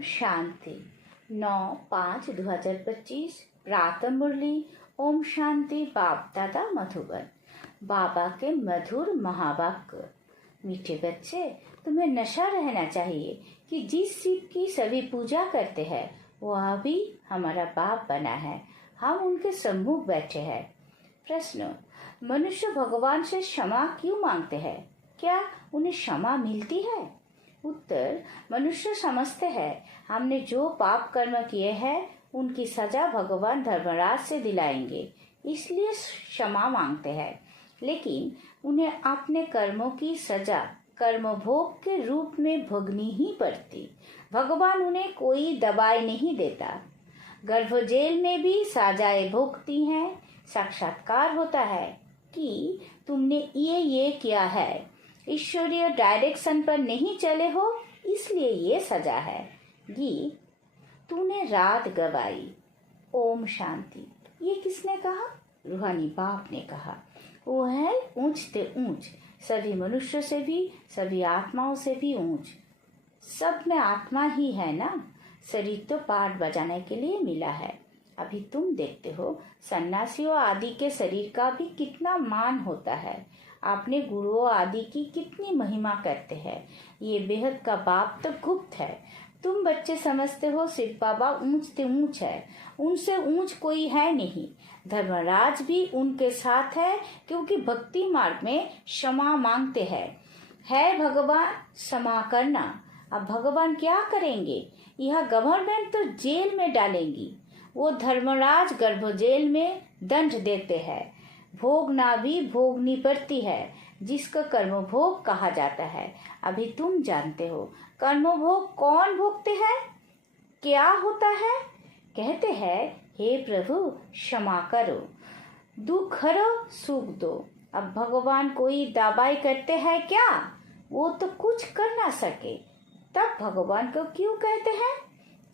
शांति 9/5/2025 प्रातः मुरली। ओम शांति। बाप दादा मधुबन। बाबा के मधुर महावाक्य। मीठे बच्चे, तुम्हें नशा रहना चाहिए कि जिस शिव की सभी पूजा करते हैं वह भी हमारा बाप बना है। हम उनके सम्मुख बैठे हैं। प्रश्न: मनुष्य भगवान से क्षमा क्यों मांगते हैं? क्या उन्हें क्षमा मिलती है? उत्तर: मनुष्य समझते हैं हमने जो पाप कर्म किए हैं उनकी सजा भगवान धर्मराज से दिलाएंगे, इसलिए क्षमा मांगते हैं। लेकिन उन्हें अपने कर्मों की सजा कर्म भोग के रूप में भोगनी ही पड़ती। भगवान उन्हें कोई दबाई नहीं देता। गर्भ जेल में भी सजाएं भोगती हैं। साक्षात्कार होता है कि तुमने ये किया है, ईश्वरीय डायरेक्शन पर नहीं चले हो, इसलिए ये सजा है। गीत: तूने रात गवाई। ओम शांति। ये किसने कहा? रूहानी बाप ने कहा। वो है ऊंच ते ऊंच, सभी मनुष्य से भी, सभी आत्माओं से भी ऊंच। सब में आत्मा ही है ना। शरीर तो पाठ बजाने के लिए मिला है। अभी तुम देखते हो सन्यासियों आदि के शरीर का भी कितना मान होता है। अपने गुरुओं आदि की कितनी महिमा करते हैं। ये बेहद का बाप तो गुप्त है। तुम बच्चे समझते हो शिव बाबा ऊंच से ऊंच है, उनसे ऊंच कोई है नहीं। धर्मराज भी उनके साथ है, क्योंकि भक्ति मार्ग में क्षमा मांगते हैं। है भगवान क्षमा करना। अब भगवान क्या करेंगे? यह गवर्नमेंट तो जेल में डालेंगी। वो धर्मराज गर्भ जेल में दंड देते हैं। भोगना भी भोगनी पड़ती है, जिसका कर्म भोग कहा जाता है। अभी तुम जानते हो कर्म भोग कौन भोगते हैं? क्या होता है? कहते हैं हे प्रभु क्षमा करो, दुख हरो, सुख दो। अब भगवान कोई दबाई करते हैं क्या? वो तो कुछ कर ना सके, तब भगवान को क्यों कहते हैं?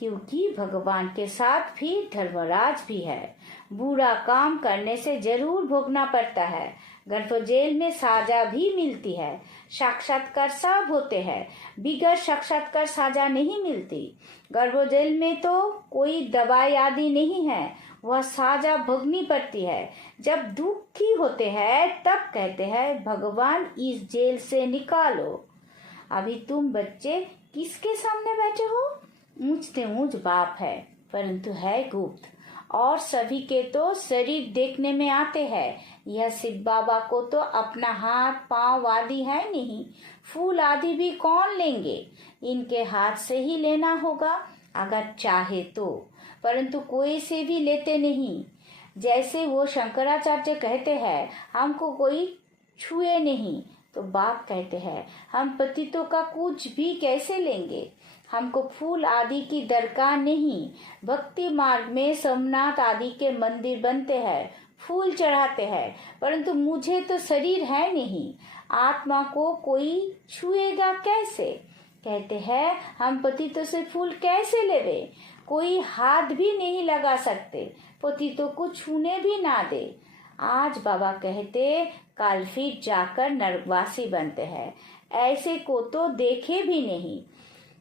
क्योंकि भगवान के साथ भी धर्मराज भी है। बुरा काम करने से जरूर भोगना पड़ता है। गर्भ जेल में सजा भी मिलती है। साक्षात्कार सब होते हैं, बिगैर साक्षात्कार सजा नहीं मिलती। गर्भ जेल में तो कोई दवाई आदि नहीं है, वह सजा भोगनी पड़ती है। जब दुखी होते हैं तब कहते हैं भगवान इस जेल से निकालो। अभी तुम बच्चे किसके सामने बैठे हो? ऊंच से ऊंच बाप है, परंतु है गुप्त, और सभी के तो शरीर देखने में आते हैं। यह शिव बाबा को तो अपना हाथ पांव आदि है नहीं। फूल आदि भी कौन लेंगे? इनके हाथ से ही लेना होगा अगर चाहे तो, परंतु कोई से भी लेते नहीं। जैसे वो शंकराचार्य कहते हैं हमको कोई छुए नहीं, तो बाप कहते हैं हम पतितों का कुछ भी कैसे लेंगे? हमको फूल आदि की दरकार नहीं। भक्ति मार्ग में सोमनाथ आदि के मंदिर बनते हैं, फूल चढ़ाते हैं, परंतु मुझे तो शरीर है नहीं। आत्मा को कोई छुएगा कैसे? कहते हैं हम पतितों से फूल कैसे लेवे? कोई हाथ भी नहीं लगा सकते, पतितों को छूने भी ना दे। आज बाबा कहते कल फिर जाकर नरकवासी बनते हैं। ऐसे को तो देखे भी नहीं।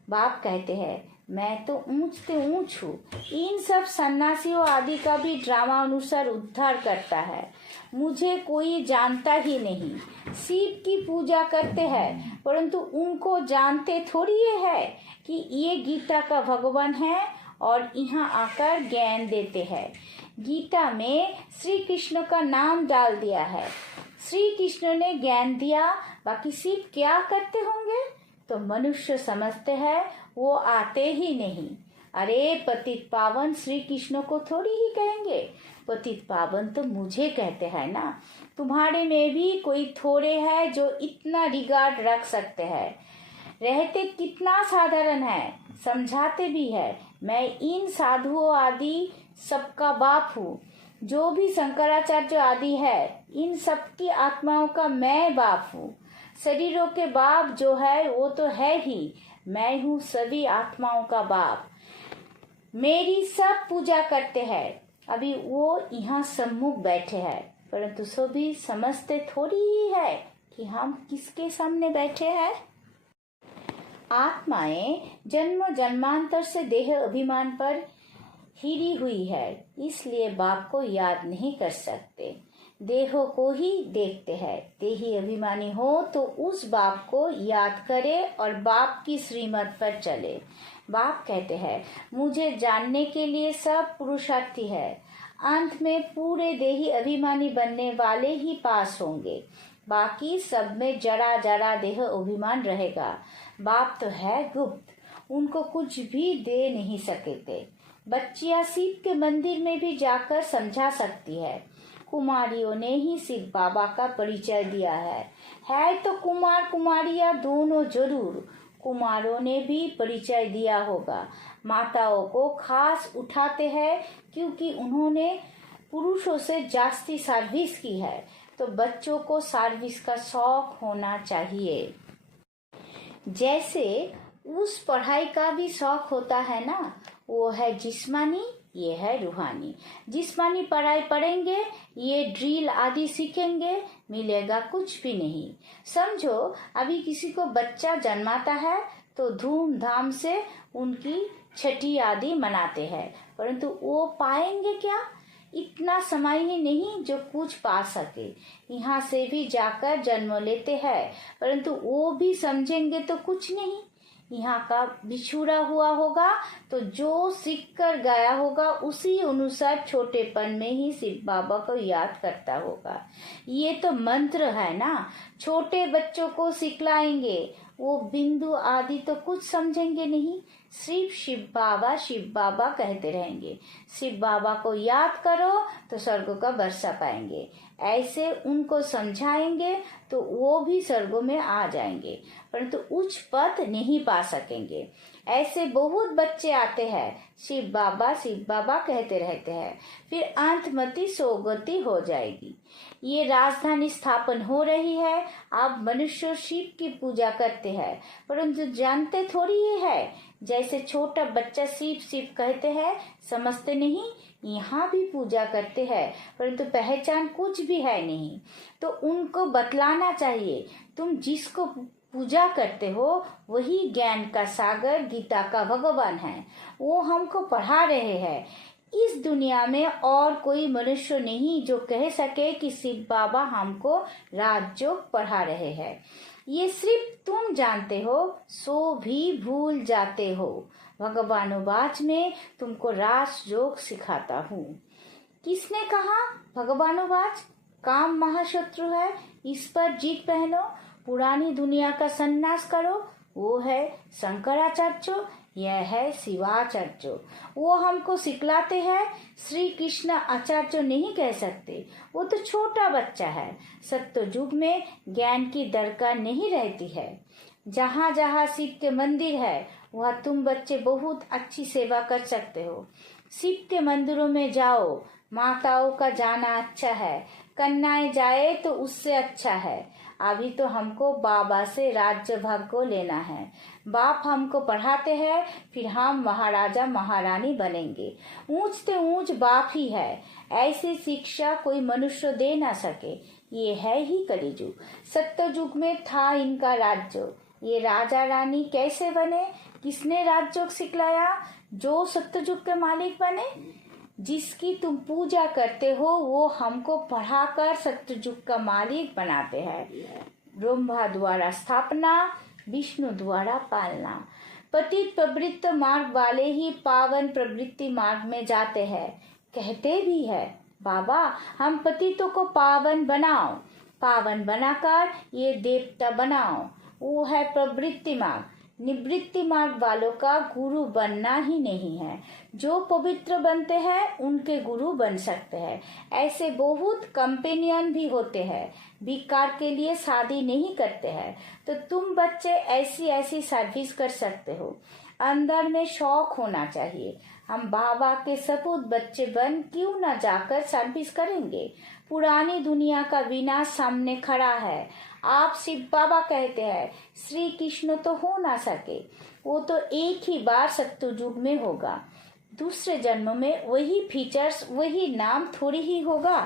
बाप कहते हैं मैं तो ऊंच से ऊंच हूँ। इन सब सन्यासियों आदि का भी ड्रामा अनुसार उद्धार करता है। मुझे कोई जानता ही नहीं। शिव की पूजा करते हैं, परंतु उनको जानते थोड़ी ये है कि ये गीता का भगवान है और यहाँ आकर ज्ञान देते हैं। गीता में श्री कृष्ण का नाम डाल दिया है। श्री कृष्ण ने ज्ञान दिया, बाकी शिव क्या करते होंगे? तो मनुष्य समझते हैं वो आते ही नहीं। अरे पतित पावन श्री कृष्ण को थोड़ी ही कहेंगे, पतित पावन तो मुझे कहते हैं ना। तुम्हारे में भी कोई थोड़े है जो इतना रिगार्ड रख सकते हैं। रहते कितना साधारण है, समझाते भी है। मैं इन साधुओं आदि सबका बाप हूँ। जो भी शंकराचार्य आदि है, इन सबकी आत्माओं का मैं बाप हूँ। शरीरों के बाप जो है वो तो है ही, मैं हूँ सभी आत्माओं का बाप। मेरी सब पूजा करते हैं। अभी वो यहाँ सम्मुख बैठे हैं, परंतु सभी समझते थोड़ी ही है कि हम किसके सामने बैठे हैं। आत्माएं जन्म जन्मांतर से देह अभिमान पर हिरी हुई है, इसलिए बाप को याद नहीं कर सकते, देहों को ही देखते हैं। देही अभिमानी हो तो उस बाप को याद करे और बाप की श्रीमत पर चले। बाप कहते हैं, मुझे जानने के लिए सब पुरुषार्थी है। अंत में पूरे देही अभिमानी बनने वाले ही पास होंगे, बाकी सब में जरा जरा देह अभिमान रहेगा। बाप तो है गुप्त, उनको कुछ भी दे नहीं सकते। बच्चियां शिव के मंदिर में भी जाकर समझा सकती है। कुमारियों ने ही शिव बाबा का परिचय दिया है तो कुमार कुमारियां दोनों जरूर। कुमारों ने भी परिचय दिया होगा। माताओं को खास उठाते हैं क्योंकि उन्होंने पुरुषों से जास्ती सर्विस की है, तो बच्चों को सर्विस का शौक होना चाहिए। जैसे उस पढ़ाई का भी शौक होता है ना, वो है जिस्मानी, ये है रूहानी। जिस्मानी पढ़ाई पढ़ेंगे, ये ड्रिल आदि सीखेंगे, मिलेगा कुछ भी नहीं। समझो अभी किसी को बच्चा जन्माता है तो धूमधाम से उनकी छठी आदि मनाते हैं, परंतु वो पाएंगे क्या? इतना समय ही नहीं जो कुछ पा सके। यहाँ से भी जाकर जन्म लेते हैं, परंतु वो भी समझेंगे तो कुछ नहीं। यहाँ का बिछुड़ा हुआ होगा तो जो सीख कर गया होगा उसी अनुसार छोटेपन में ही शिव बाबा को याद करता होगा। ये तो मंत्र है ना, छोटे बच्चों को सिखलाएंगे, वो बिंदु आदि तो कुछ समझेंगे नहीं, सिर्फ शिव बाबा कहते रहेंगे। शिव बाबा को याद करो तो स्वर्ग का वर्षा पाएंगे। ऐसे उनको समझाएंगे तो वो भी स्वर्गों में आ जाएंगे, परंतु उच्च पद नहीं पा सकेंगे। ऐसे बहुत बच्चे आते हैं, शिव बाबा कहते रहते हैं, फिर अंतमति सोगति हो जाएगी। ये राजधानी स्थापन हो रही है। आप मनुष्य शिव की पूजा करते हैं, परंतु जानते थोड़ी ही है। जैसे छोटा बच्चा शिव शिव कहते हैं, समझते नहीं। यहाँ भी पूजा करते हैं, परंतु पहचान कुछ भी है नहीं। तो उनको बतलाना चाहिए, तुम जिसको पूजा करते हो वही ज्ञान का सागर गीता का भगवान है, वो हमको पढ़ा रहे हैं। इस दुनिया में और कोई मनुष्य नहीं जो कह सके कि शिव बाबा हमको राजयोग पढ़ा रहे हैं। ये सिर्फ तुम जानते हो, सो भी भूल जाते हो। भगवानुवाच में तुमको राजयोग सिखाता हूँ। किसने कहा भगवानुवाच? काम महाशत्रु है, इस पर जीत पहनो, पुरानी दुनिया का सन्यास करो। वो है शंकराचार्य, यह है शिवाचार्य। वो हमको सिखलाते हैं। श्री कृष्ण आचार्य नहीं कह सकते, वो तो छोटा बच्चा है। सत्ययुग में ज्ञान की दरकार नहीं रहती है। जहाँ जहाँ शिव के मंदिर है वहाँ तुम बच्चे बहुत अच्छी सेवा कर सकते हो। शिव के मंदिरों में जाओ, माताओं का जाना अच्छा है, कन्याएं जाए तो उससे अच्छा है। अभी तो हमको बाबा से राज्य भाग को लेना है। बाप हमको पढ़ाते हैं, फिर हम महाराजा महारानी बनेंगे। ऊंचते ऊंच बाप ही है। ऐसी शिक्षा कोई मनुष्य दे ना सके। ये है ही कलियुग। सत्ययुग में था इनका राज्य। ये राजा रानी कैसे बने? किसने राज्य सिखलाया? जो सत्ययुग के मालिक बने। जिसकी तुम पूजा करते हो वो हमको पढ़ाकर सत्ययुग का मालिक बनाते हैं। ब्रह्मा द्वारा स्थापना, विष्णु द्वारा पालना। पतित प्रवृत्त मार्ग वाले ही पावन प्रवृत्ति मार्ग में जाते हैं। कहते भी है, बाबा हम पतितों को पावन बनाओ, पावन बनाकर ये देवता बनाओ। वो है प्रवृत्ति मार्ग। निवृत्ति मार्ग वालों का गुरु बनना ही नहीं है। जो पवित्र बनते हैं उनके गुरु बन सकते हैं। ऐसे बहुत कंपेनियन भी होते हैं, विकार के लिए शादी नहीं करते हैं। तो तुम बच्चे ऐसी ऐसी सर्विस कर सकते हो। अंदर में शौक होना चाहिए। हम बाबा के सपूत बच्चे बन क्यों न जाकर सर्विस करेंगे। पुरानी दुनिया का विनाश सामने खड़ा है। आप शिव बाबा कहते हैं, श्री कृष्ण तो हो ना सके, वो तो एक ही बार सत्ययुग में होगा। दूसरे जन्म में वही फीचर्स, वही नाम थोड़ी ही होगा।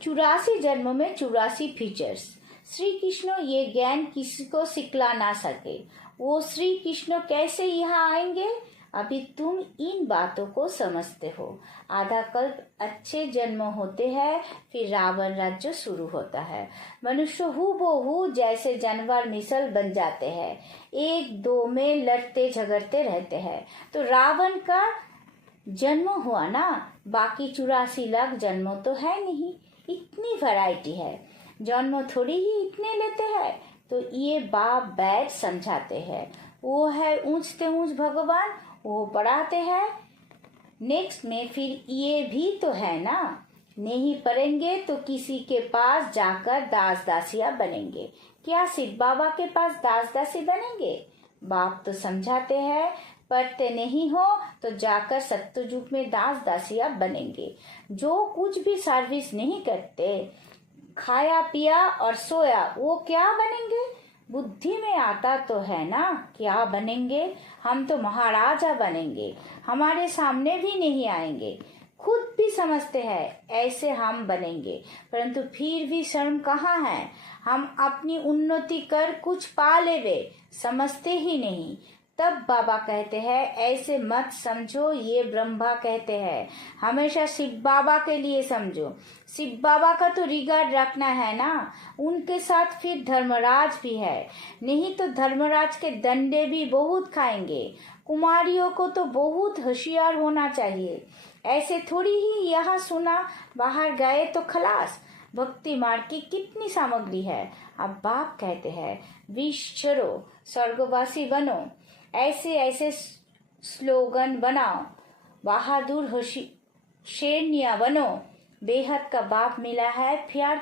84 जन्म में 84 फीचर्स। श्री कृष्ण ये ज्ञान किसी को सिखला ना सके। वो श्री कृष्ण कैसे यहाँ आएंगे? अभी तुम इन बातों को समझते हो। आधा कल्प अच्छे जन्म होते हैं, फिर रावण राज्य शुरू होता है। मनुष्य हूबहू जैसे जानवर मिसल बन जाते हैं, एक दो में लड़ते झगड़ते रहते हैं। तो रावण का जन्म हुआ ना, बाकी 84 लाख जन्म तो है नहीं। इतनी वैरायटी है, जन्म थोड़ी ही इतने लेते हैं। तो ये बाप बैठ समझाते हैं, वो है ऊंचते ऊंच भगवान, वो पढ़ाते हैं। नेक्स्ट में फिर ये भी तो है ना, नहीं पढ़ेंगे तो किसी के पास जाकर दास दासिया बनेंगे। क्या शिव बाबा के पास दास दासी बनेंगे? बाप तो समझाते हैं, पढ़ते नहीं हो तो जाकर सत्युग में दास दासिया बनेंगे। जो कुछ भी सर्विस नहीं करते, खाया पिया और सोया, वो क्या बनेंगे? बुद्धि में आता तो है ना, क्या बनेंगे? हम तो महाराजा बनेंगे, हमारे सामने भी नहीं आएंगे। खुद भी समझते हैं ऐसे हम बनेंगे, परंतु फिर भी शर्म कहाँ है। हम अपनी उन्नति कर कुछ पा लेवे, समझते ही नहीं। तब बाबा कहते हैं ऐसे मत समझो, ये ब्रह्मा कहते हैं हमेशा शिव बाबा के लिए समझो। शिव बाबा का तो रिगार्ड रखना है ना, उनके साथ फिर धर्मराज भी है, नहीं तो धर्मराज के दंडे भी बहुत खाएंगे। कुमारियों को तो बहुत होशियार होना चाहिए, ऐसे थोड़ी ही यहाँ सुना बाहर गए तो खलास। भक्ति मार्ग की कितनी सामग्री है। अब बाप कहते हैं विष चरो, स्वर्गवासी बनो, ऐसे ऐसे स्लोगन बनाओ, बहादुर शेरनिया बनो। बेहद का बाप मिला है, फिर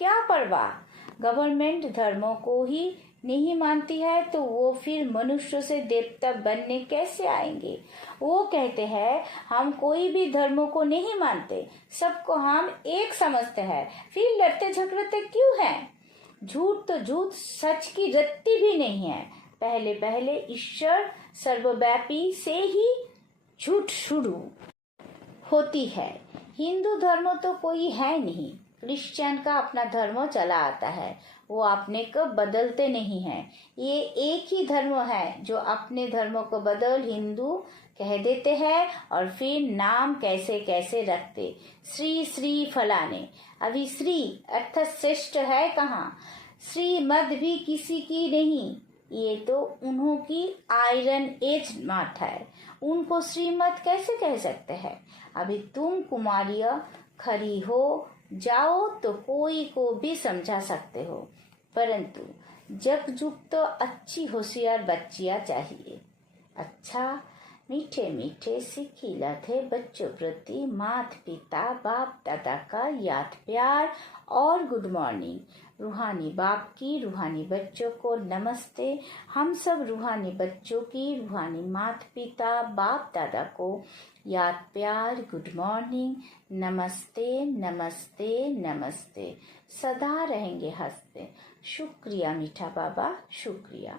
क्या परवाह। गवर्नमेंट धर्मों को ही नहीं मानती है तो वो फिर मनुष्य से देवता बनने कैसे आएंगे? वो कहते हैं हम कोई भी धर्मों को नहीं मानते, सबको हम एक समझते हैं, फिर लड़ते झगड़ते क्यों हैं? झूठ तो झूठ, सच की रत्ती भी नहीं है। पहले पहले ईश्वर सर्वव्यापी से ही झूठ शुरू होती है। हिंदू धर्म तो कोई है नहीं, क्रिश्चियन का अपना धर्म चला आता है, वो अपने को बदलते नहीं है। ये एक ही धर्म है जो अपने धर्म को बदल हिंदू कह देते हैं और फिर नाम कैसे कैसे रखते, श्री श्री फलाने। अभी श्री अर्थात श्रेष्ठ है कहाँ? श्रीमद भी किसी की नहीं, ये तो उन्हों की आयरन एज मार्ट है, उनको श्रीमद कैसे कह सकते हैं? अभी तुम कुमारियां खरी हो जाओ तो कोई को भी समझा सकते हो, परंतु जग जुग तो अच्छी होशियार बच्चियां चाहिए। अच्छा, मीठे मीठे सिक्की लथे बच्चों प्रति माता पिता बाप दादा का याद प्यार और गुड मॉर्निंग। रूहानी बाप की रूहानी बच्चों को नमस्ते। हम सब रूहानी बच्चों की रूहानी माता पिता बाप दादा को याद प्यार गुड मॉर्निंग, नमस्ते नमस्ते नमस्ते। सदा रहेंगे हंसते। शुक्रिया मीठा बाबा, शुक्रिया।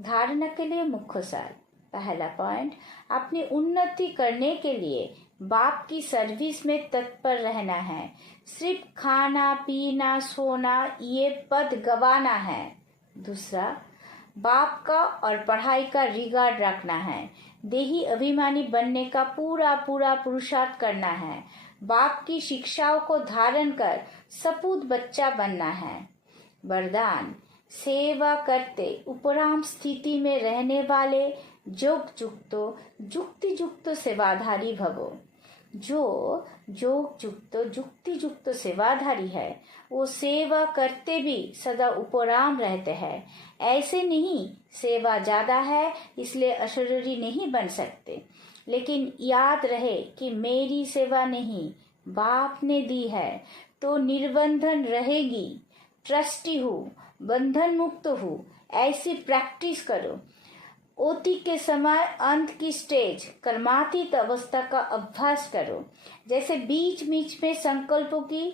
धारणा के लिए मुख्य सार। पहला पॉइंट, अपनी उन्नति करने के लिए बाप की सर्विस में तत्पर रहना है। सिर्फ खाना पीना सोना ये पद गवाना है। दूसरा, बाप का और पढ़ाई का रिगार्ड रखना है। देही अभिमानी बनने का पूरा पूरा पुरुषार्थ करना है। बाप की शिक्षाओं को धारण कर सपूत बच्चा बनना है। वरदान, सेवा करते उपराम स्थिति में रहने वाले जोग जुक्तो जुक्ति जुक्तो सेवाधारी भवो। जो जोग जुक्तो जुक्ति जुक्तो सेवाधारी है वो सेवा करते भी सदा उपराम रहते हैं। ऐसे नहीं सेवा ज्यादा है इसलिए अशरीरी नहीं बन सकते, लेकिन याद रहे कि मेरी सेवा नहीं बाप ने दी है तो निर्बंधन रहेगी। ट्रस्टी हूँ, बंधन मुक्त हूँ, ऐसी प्रैक्टिस करो। ओती के समय अंत की स्टेज कर्मातीत अवस्था का अभ्यास करो। जैसे बीच बीच में संकल्पों की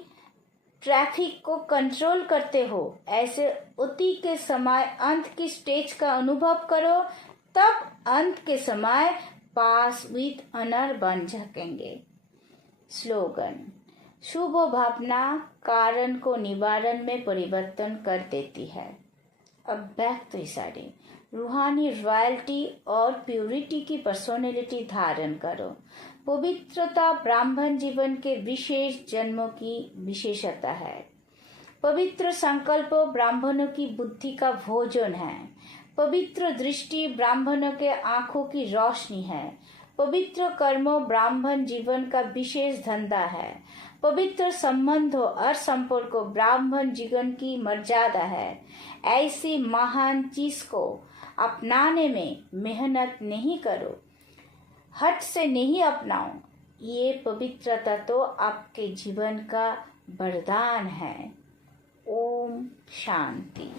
ट्रैफिक को कंट्रोल करते हो, ऐसे ओती के समय अंत की स्टेज का अनुभव करो, तब अंत के समय पास विथ ऑनर बन सकेंगे। स्लोगन, शुभ भावना कारण को निवारण में परिवर्तन कर देती है। अब बैक तो इशारे, रूहानी रॉयल्टी और प्यूरिटी की पर्सोनैलिटी धारण करो। पवित्रता ब्राह्मण जीवन के विशेष जन्मों की विशेषता है। पवित्र संकल्प ब्राह्मणों की बुद्धि का भोजन है। पवित्र दृष्टि ब्राह्मणों के आंखों की रोशनी है। पवित्र कर्मों ब्राह्मण जीवन का विशेष धंधा है। पवित्र संबंधों और संपर्कों ब्राह्मण जीवन की मर्यादा है। ऐसी महान चीज को अपनाने में मेहनत नहीं करो, हट से नहीं अपनाओ। ये पवित्रता तो आपके जीवन का वरदान है। ओम शांति।